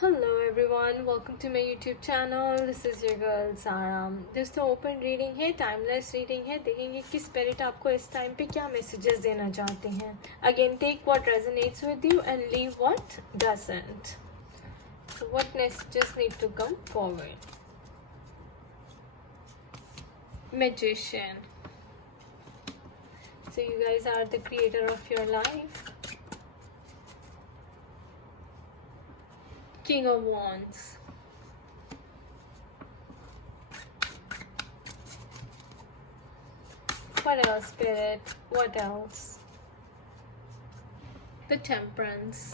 Hello everyone, welcome to my YouTube channel. This is your girl Zara. दोस्तों open reading है, timeless reading है. देखेंगे कि spirit आपको इस टाइम पे क्या मैसेजेस देना चाहते हैं. Again take what resonates with you and leave what doesn't. So what messages need to come forward? Magician. So you guys are the creator of your life. King of Wands. What else, Spirit? What else? The Temperance.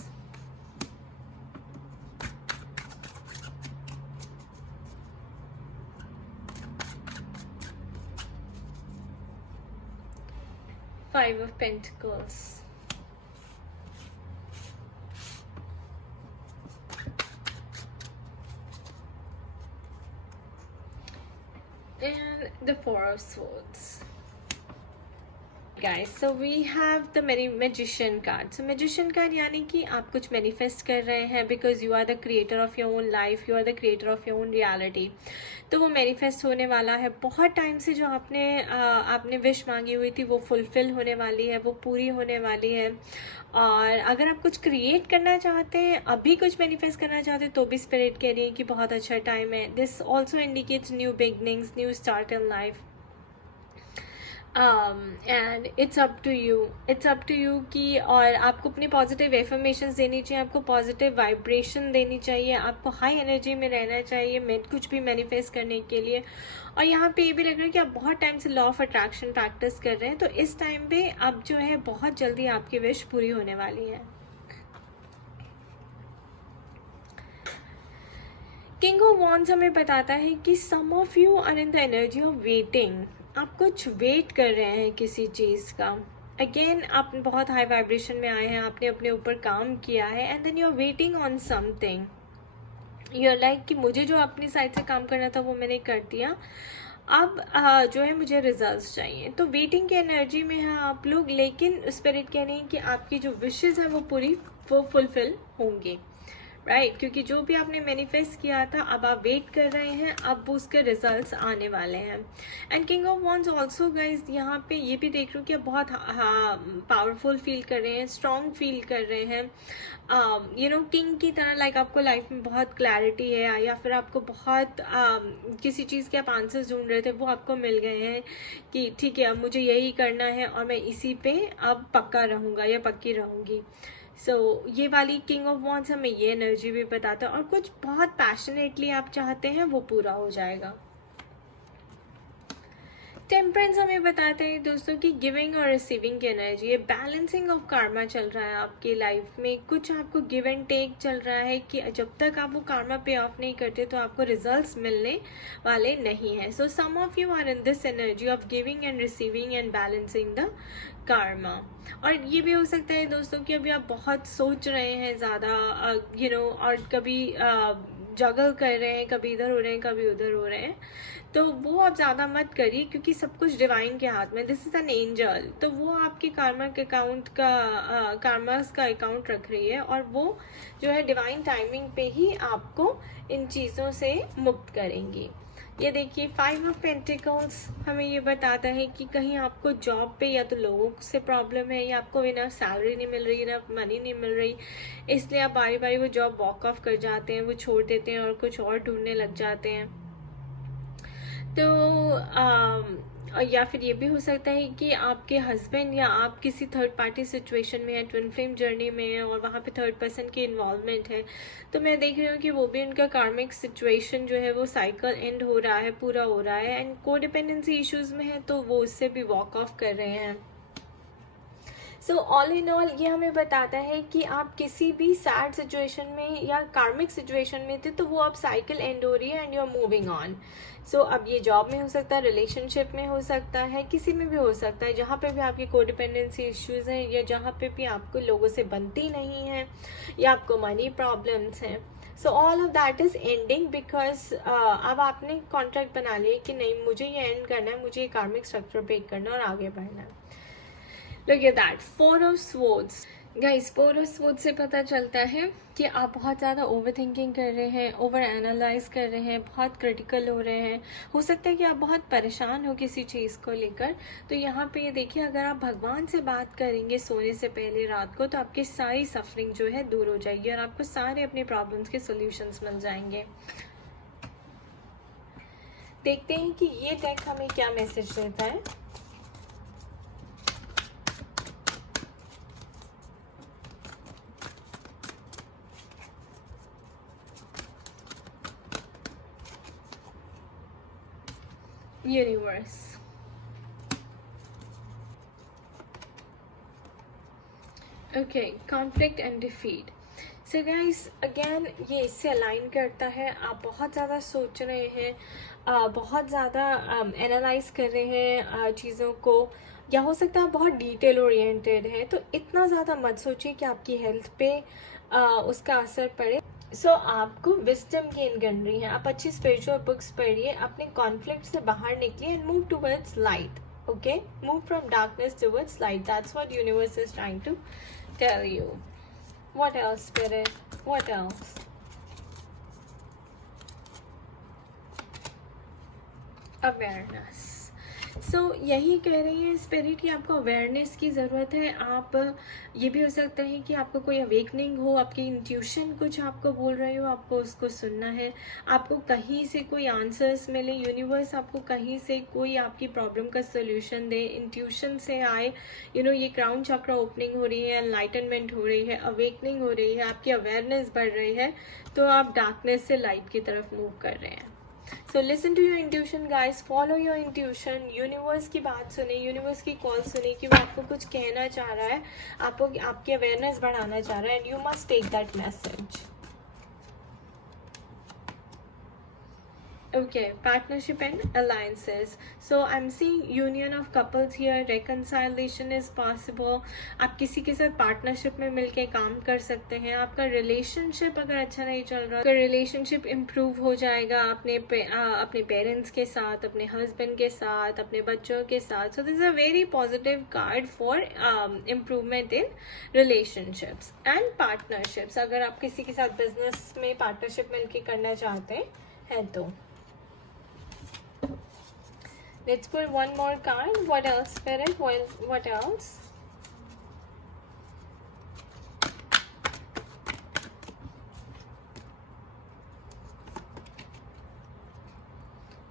Five of Pentacles. And the Four of Swords. Guys, so we have the Magician card. So Magician card यानी कि आप कुछ manifest कर रहे हैं because you are the creator of your own life, you are the creator of your own reality. तो वो manifest होने वाला है. बहुत टाइम से जो आपने विश मांगी हुई थी वो फुलफिल होने वाली है, वो पूरी होने वाली है. और अगर आप कुछ क्रिएट करना चाहते हैं, अभी कुछ मैनिफेस्ट करना चाहते हैं, तो भी स्पिरिट कह रही है कि बहुत अच्छा टाइम है. This also indicates new beginnings, new start in life. And it's up to you कि और आपको अपनी पॉजिटिव एफर्मेशंस देनी चाहिए, आपको पॉजिटिव वाइब्रेशन देनी चाहिए, आपको हाई एनर्जी में रहना चाहिए कुछ भी मैनिफेस्ट करने के लिए. और यहाँ पे ये भी लग रहा है कि आप बहुत टाइम से लॉ ऑफ अट्रैक्शन प्रैक्टिस कर रहे हैं, तो इस टाइम पे अब जो है बहुत जल्दी आपकी विश पूरी होने वाली है. किंग ऑफ वॉन्ड्स हमें बताता है कि some of you are in the energy of waiting. आप कुछ वेट कर रहे हैं किसी चीज़ का. अगेन आप बहुत हाई वाइब्रेशन में आए हैं, आपने अपने ऊपर काम किया है and then you are waiting on something. You are like कि मुझे जो अपनी साइड से काम करना था वो मैंने कर दिया, अब जो है मुझे रिजल्ट्स चाहिए. तो वेटिंग की एनर्जी में हैं आप लोग, लेकिन स्पिरिट कह रही है कि आपकी जो विशेज़ हैं वो फुलफिल होंगे. राइट, क्योंकि जो भी आपने मैनिफेस्ट किया था अब आप वेट कर रहे हैं, अब उसके रिजल्ट्स आने वाले हैं. And king of wands also guys यहाँ पे ये भी देख रही हूँ कि आप बहुत पावरफुल फील कर रहे हैं, स्ट्रॉन्ग फील कर रहे हैं. किंग की तरह लाइक आपको लाइफ में बहुत क्लैरिटी है, या फिर आपको बहुत किसी चीज़ के आप आंसर्स ढूंढ रहे थे वो आपको मिल गए हैं कि ठीक है अब मुझे यही करना है और मैं इसी पे अब पक्का रहूँगा या पक्की रहूँगी. सो ये वाली किंग ऑफ वॉन्ड्स हमें ये एनर्जी भी बताता है, और कुछ बहुत पैशनेटली आप चाहते हैं वो पूरा हो जाएगा. टेम्परेंस हमें बताते हैं दोस्तों कि गिविंग और रिसीविंग की एनर्जी है. बैलेंसिंग ऑफ कार्मा चल रहा है आपकी लाइफ में. कुछ आपको गिव एंड टेक चल रहा है कि जब तक आप वो कार्मा पे ऑफ नहीं करते तो आपको रिजल्ट्स मिलने वाले नहीं है. So some of you are in this energy of giving and receiving and balancing the karma. और ये भी हो सकता है दोस्तों कि अभी आप बहुत सोच रहे हैं ज़्यादा, और कभी जगल कर रहे हैं, कभी इधर हो रहे हैं कभी उधर हो रहे हैं, तो वो आप ज़्यादा मत करिए क्योंकि सब कुछ डिवाइन के हाथ में. दिस इज़ एन एंजल, तो वो आपके कार्मास का अकाउंट रख रही है, और वो जो है डिवाइन टाइमिंग पे ही आपको इन चीज़ों से मुक्त करेंगी. ये देखिए 5 ऑफ पेंटिकल्स हमें ये बताता है कि कहीं आपको जॉब पे या तो लोगों से प्रॉब्लम है, या आपको इनफ सैलरी नहीं मिल रही, इनफ मनी नहीं मिल रही, इसलिए आप बारी बारी वो जॉब वॉक ऑफ कर जाते हैं, वो छोड़ देते हैं और कुछ और ढूंढने लग जाते हैं. तो या फिर ये भी हो सकता है कि आपके हस्बैंड या आप किसी थर्ड पार्टी सिचुएशन में है, ट्विन फ्लेम जर्नी में है, और वहाँ पे थर्ड पर्सन की इन्वॉल्वमेंट है. तो मैं देख रही हूँ कि वो भी उनका कार्मिक सिचुएशन जो है वो साइकिल एंड हो रहा है, पूरा हो रहा है, एंड कोडिपेंडेंसी इश्यूज़ में है, तो वो उससे भी वॉक ऑफ कर रहे हैं. सो ऑल इन ऑल ये हमें बताता है कि आप किसी भी सैड सिचुएशन में या कार्मिक सिचुएशन में थे, तो वो अब साइकिल एंड हो रही है and you are moving on. So अब ये जॉब में हो सकता है, रिलेशनशिप में हो सकता है, किसी में भी हो सकता है जहाँ पे भी आपकी कोडिपेंडेंसी इश्यूज़ हैं, या जहाँ पे भी आपको लोगों से बनती नहीं है, या आपको मनी प्रॉब्लम्स हैं. So all of that is ending because अब आपने कॉन्ट्रैक्ट बना लिया कि नहीं मुझे ये एंड करना है, मुझे ये कार्मिक स्ट्रक्चर ब्रेक करना है और आगे बढ़ना है. Look at that, 4 of Swords. Guys, पोरस वुड से पता चलता है कि आप बहुत ज़्यादा ओवर थिंकिंग कर रहे हैं, ओवर एनालाइज कर रहे हैं, बहुत क्रिटिकल हो रहे हैं। हो सकता है कि आप बहुत परेशान हो किसी चीज़ को लेकर। तो यहाँ पे ये देखिए, अगर आप भगवान से बात करेंगे सोने से पहले रात को, तो आपकी सारी सफरिंग जो है दूर हो जाएगी और आपको सारे अपने प्रॉब्लम्स के सोल्यूशंस मिल जाएंगे। देखते हैं कि ये डेक हमें क्या मैसेज देता है। Universe, okay, conflict and defeat. So guys, again ये इससे अलाइन करता है। आप बहुत ज़्यादा सोच रहे हैं, बहुत ज़्यादा एनालाइज कर रहे हैं चीज़ों को, या हो सकता है आप बहुत डिटेल ओरिएंटेड है। तो इतना ज़्यादा मत सोचिए कि आपकी हेल्थ पे उसका असर पड़े। सो आपको विजडम गेन करनी रही है। आप अच्छी स्पिरिचुअल बुक्स पढ़िए, अपने कॉन्फ्लिक्ट से बाहर निकलिए and move towards light. Okay, move from darkness towards light. That's what universe is trying to tell you. What else, spirit? What else? Awareness. सो यही कह रही है स्पिरिट कि आपको अवेयरनेस की ज़रूरत है। आप, ये भी हो सकता है कि आपको कोई अवेकनिंग हो, आपकी इंट्यूशन कुछ आपको बोल रही हो, आपको उसको सुनना है। आपको कहीं से कोई आंसर्स मिले, यूनिवर्स आपको कहीं से कोई आपकी प्रॉब्लम का सोल्यूशन दे, इंट्यूशन से आए। ये क्राउन चक्र ओपनिंग हो रही है, एनलाइटनमेंट हो रही है, अवेकनिंग हो रही है, आपकी अवेयरनेस बढ़ रही है, तो आप डार्कनेस से लाइट की तरफ मूव कर रहे हैं। So listen to your intuition guys, follow your intuition. Universe की बात सुने, यूनिवर्स की कॉल सुने कि वो आपको कुछ कहना चाह रहा है, आपको आपकी अवेयरनेस बढ़ाना चाह रहा है, and you must take that message. Okay, partnership and alliances. So I'm seeing union of couples here. Reconciliation is possible. आप किसी के साथ पार्टनरशिप में मिलके काम कर सकते हैं। आपका रिलेशनशिप अगर अच्छा नहीं चल रहा, तो रिलेशनशिप इम्प्रूव हो जाएगा अपने पेरेंट्स के साथ, अपने हस्बैंड के साथ, अपने बच्चों के साथ। So this is a very positive card for improvement in relationships and partnerships. अगर आप किसी के साथ बिजनेस में पार्टनरशिप मिलके करना चाहते हैं तो let's pull one more card. What else, spirit? What else?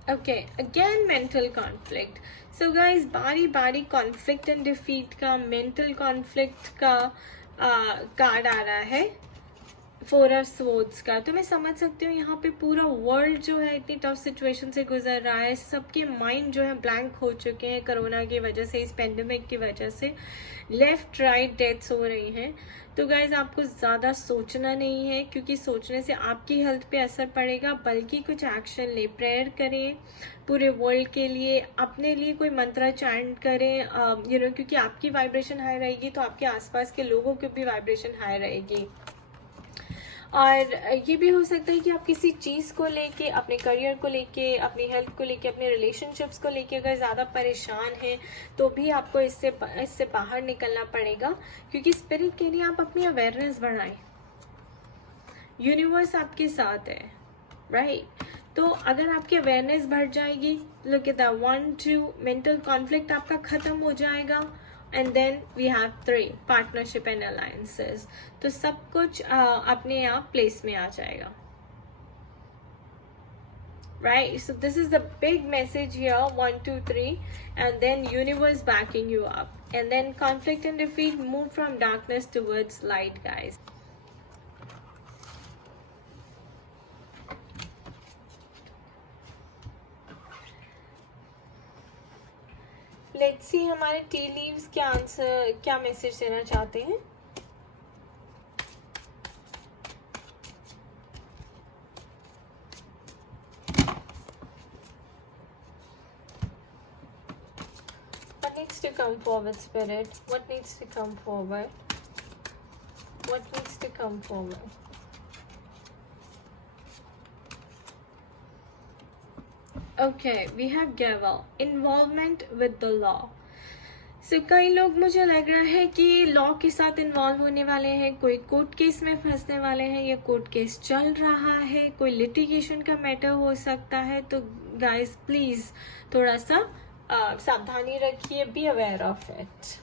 Okay, again mental conflict. So guys, बारी बारी conflict and defeat का, mental conflict का कार्ड आ रहा है, 4 ऑफ स्वॉर्ड्स का। तो मैं समझ सकती हूँ यहाँ पे पूरा वर्ल्ड जो है इतनी टफ सिचुएशन से गुजर रहा है। सबके माइंड जो है ब्लैंक हो चुके हैं कोरोना की वजह से, इस पेंडेमिक की वजह से लेफ्ट राइट डेथ्स हो रही हैं। तो गाइज, आपको ज़्यादा सोचना नहीं है, क्योंकि सोचने से आपकी हेल्थ पे असर पड़ेगा, बल्कि कुछ एक्शन ले। प्रेयर करें पूरे वर्ल्ड के लिए, अपने लिए कोई मंत्र चैंट करें, क्योंकि आपकी वाइब्रेशन हाई रहेगी तो आपके आसपास के लोगों की भी वाइब्रेशन हाई रहेगी। और ये भी हो सकता है कि आप किसी चीज़ को लेके, अपने करियर को लेके, अपनी हेल्थ को लेके, अपने रिलेशनशिप्स को लेके अगर ज़्यादा परेशान हैं, तो भी आपको इससे बाहर निकलना पड़ेगा, क्योंकि स्पिरिट के लिए आप अपनी अवेयरनेस बढ़ाएं। यूनिवर्स आपके साथ है, राइट? तो अगर आपकी अवेयरनेस बढ़ जाएगी, look at the 1 2 mental conflict आपका खत्म हो जाएगा। And then we have 3 partnership and alliances. तो सब कुछ अपने आप प्लेस में आ जाएगा, right? So this is the big message here, 1 2 3, and then universe backing you up, and then conflict and defeat, move from darkness towards light, guys. Let's see हमारे tea leaves क्या answer, क्या message देना चाहते हैं। What needs to come forward, spirit? What needs to come forward? What needs to come forward? Okay, we have gavel, involvement with the law. कई लोग, मुझे लग रहा है कि लॉ के साथ इन्वॉल्व होने वाले हैं, कोई कोर्ट केस में फंसने वाले हैं, या कोर्ट केस चल रहा है, कोई लिटिगेशन का मैटर हो सकता है। तो गाइस प्लीज थोड़ा सा सावधानी रखिए, be aware of it.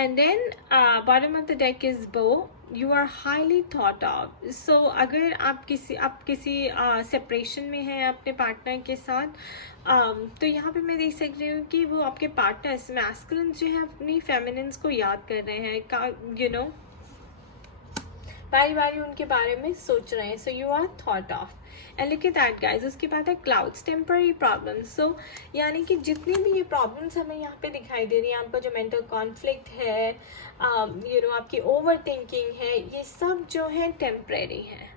And then bottom of the deck is bow. You are highly thought of. So अगर आप किसी सेपरेशन में हैं अपने पार्टनर के साथ, तो यहाँ पे मैं देख सक रही हूँ कि वो आपके पार्टनर्स मैस्कुलिन जो है अपनी फेमिनिन्स को याद कर रहे हैं, यू नो, बारी बारी उनके बारे में सोच रहे हैं। So you are thought of. And look at that guys. उसके बाद है क्लाउड्स, टेम्पररी प्रॉब्लम्स। सो यानी कि जितनी भी ये प्रॉब्लम्स हमें यहाँ पे दिखाई दे रही है, आपका जो मेंटल कॉन्फ्लिक्ट है, यू नो, आपकी ओवर थिंकिंग है, ये सब जो है टेम्परेरी है।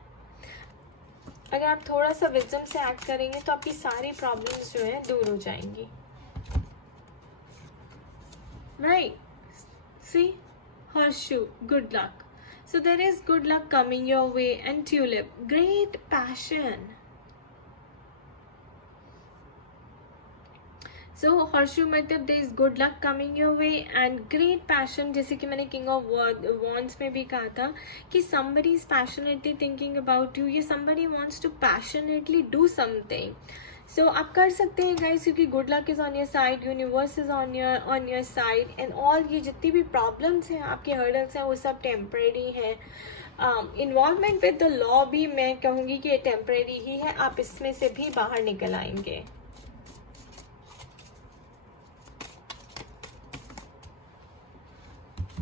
अगर आप थोड़ा सा विजडम से एक्ट करेंगे तो आपकी सारी प्रॉब्लम्स जो है दूर हो जाएंगी। Right, C, horseshoe, good luck. So there is good luck coming your way. And tulip, great passion. So horseshoe मतलब there is good luck coming your way and great passion। जैसे कि मैंने king of wands में भी कहा था कि somebody is passionately thinking about you, या somebody wants to passionately do something। So आप कर सकते हैं गाइस, क्योंकि good luck is on your side, universe is on your side, and all ये जितनी भी प्रॉब्लम्स हैं, आपके हर्डल्स हैं, वो सब टेम्परेरी हैं। इन्वॉल्वमेंट विद द लॉ भी मैं कहूँगी कि ये टेम्परेरी ही है, आप इसमें से भी बाहर निकल आएंगे।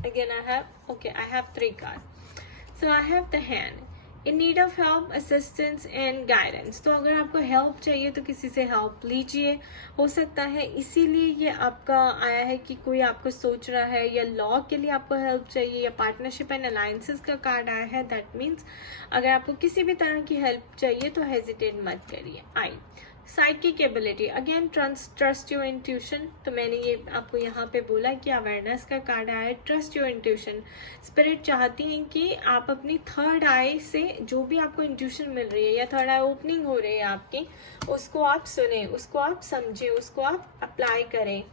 Again I have 3 cards. So I have the hand, in need of help, assistance and guidance। तो अगर आपको हेल्प चाहिए तो किसी से हेल्प लीजिए। हो सकता है इसीलिए ये आपका आया है कि कोई आपको सोच रहा है, या लॉ के लिए आपको हेल्प चाहिए, या पार्टनरशिप एंड अलायंसेस का कार्ड आया है। दैट मीन्स अगर आपको किसी भी तरह की हेल्प चाहिए तो हेजिटेट मत करिए। I psychic ability, again trust your intuition. तो मैंने ये आपको यहाँ पे बोला कि अवेयरनेस का कार्ड आया है, ट्रस्ट योर इंट्यूशन। स्पिरिट चाहती हैं कि आप अपनी थर्ड आई से जो भी आपको इंट्यूशन मिल रही है, या थर्ड आई ओपनिंग हो रही है आपकी, उसको आप सुने, उसको आप समझे, उसको आप अप्लाई करें।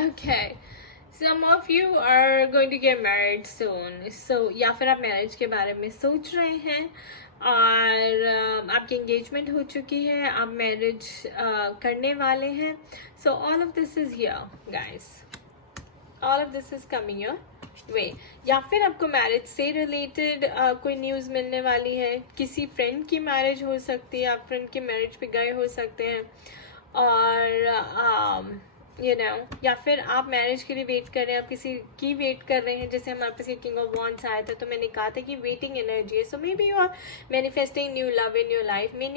Okay, some of you are going to get married soon. So या फिर आप मैरिज के बारे में सोच रहे हैं, और आपकी एंगेजमेंट हो चुकी है, आप मैरिज करने वाले हैं। So all of this is here guys, all of this is coming your way। या फिर आपको मैरिज से रिलेटेड कोई न्यूज़ मिलने वाली है, किसी फ्रेंड की मैरिज हो सकती है, आप फ्रेंड की मैरिज पे गए हो सकते हैं, और यू नो, या फिर आप मैरिज के लिए वेट कर रहे हैं, आप किसी की वेट कर रहे हैं। जैसे हमारे पास ये किंग ऑफ वॉन्ड्स आया था, तो मैंने कहा था कि वेटिंग एनर्जी है। So maybe you are manifesting new love in your life, may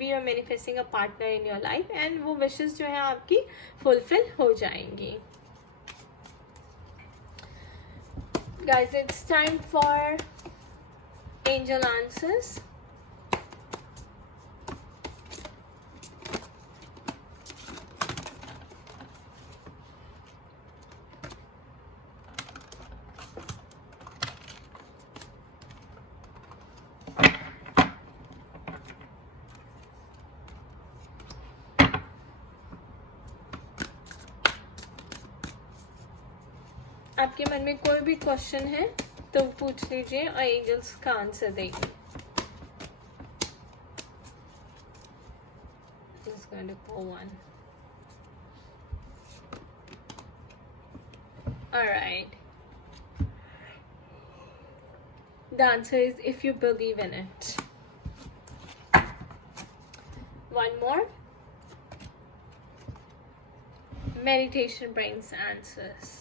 be you are manifesting a partner in your life, and वो विशेस जो है आपकी फुलफिल हो जाएंगी। Guys, it's time for angel answers। आपके मन में कोई भी क्वेश्चन है तो पूछ लीजिए और एंजल्स का आंसर देंगे। Just going to pull one। All right, the answer is if you believe in it। One more, meditation brings answers।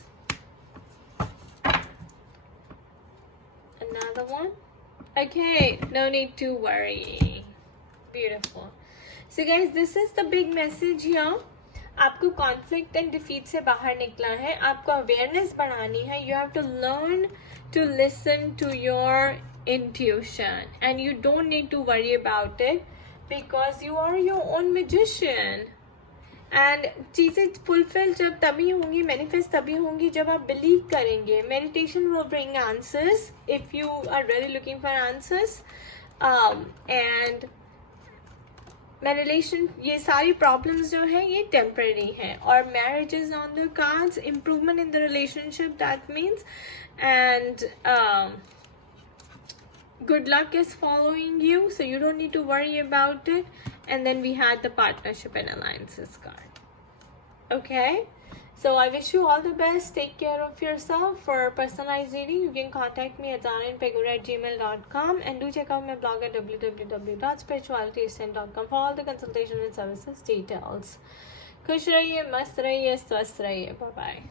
Another one, Okay, no need to worry. Beautiful. So guys, this is the big message here. आपको conflict and defeat से बाहर निकला है, आपको awareness बढ़ानी है. You have to learn to listen to your intuition and you don't need to worry about it because you are your own magician. And चीज़ें fulfil जब तभी होंगी, मैनिफेस्ट तभी होंगी जब आप बिलीव करेंगे. Meditation will bring answers if you are really looking for answers. And meditation, ये सारी प्रॉब्लम्स जो है ये टेम्पररी हैं. और marriage is on the cards, improvement in the relationship, that means. And good luck is following you, so you don't need to worry about it. And then we had the partnership and alliances card. Okay, so I wish you all the best. Take care of yourself. For personalized reading, you can contact me at zanandpegura@gmail.com, and do check out my blog at www.spiritualityascent.com for all the consultation and services details. खुश रहिए, मस्त रहिए, स्वस्थ रहिए. Bye bye.